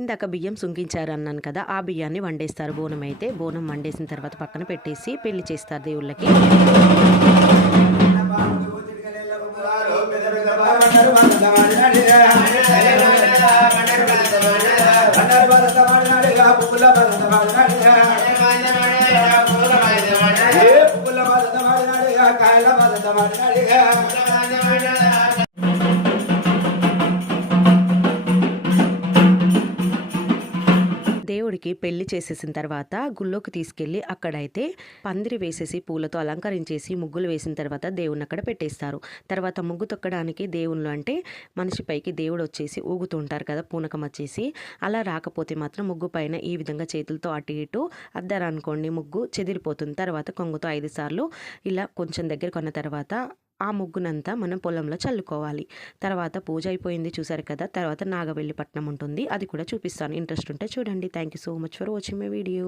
ఇందాక బియ్యం సుంకించారు అన్నాను కదా, ఆ బియ్యాన్ని వండేస్తారు. బోనం అయితే బోనం వండేసిన తర్వాత పక్కన పెట్టేసి పెళ్లి చేస్తారు దేవుళ్ళకి. దేవుడికి పెళ్లి చేసేసిన తర్వాత గుళ్ళోకి తీసుకెళ్ళి అక్కడైతే పందిరి వేసేసి పూలతో అలంకరించేసి ముగ్గులు వేసిన తర్వాత దేవుణ్ణి అక్కడ పెట్టేస్తారు. తర్వాత ముగ్గు తొక్కడానికి దేవుళ్ళు అంటే మనిషి పైకి దేవుడు వచ్చేసి ఊగుతూ ఉంటారు కదా, పూనకం వచ్చేసి. అలా రాకపోతే మాత్రం ముగ్గు పైన ఈ విధంగా చేతులతో అటు ఇటు అద్దారనుకోండి, ముగ్గు చెదిరిపోతుంది. తర్వాత కొంగుతో 5 సార్లు ఇలా కొంచెం దగ్గర కొన్న తర్వాత ఆ ముగ్గునంతా మనం పొలంలో చల్లుకోవాలి. తర్వాత పూజ అయిపోయింది చూసారు కదా. తర్వాత నాగవెల్లి పట్నం ఉంటుంది, అది కూడా చూపిస్తాను. ఇంట్రెస్ట్ ఉంటే చూడండి. Thank you so much for watching my video.